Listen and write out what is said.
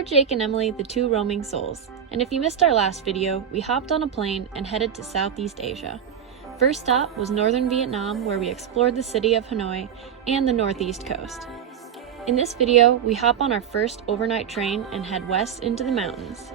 We're Jake and Emily, the two roaming souls, and if you missed our last video, we hopped on a plane and headed to Southeast Asia. First stop was northern Vietnam, where we explored the city of Hanoi and the northeast coast. In this video, we hop on our first overnight train and head west into the mountains.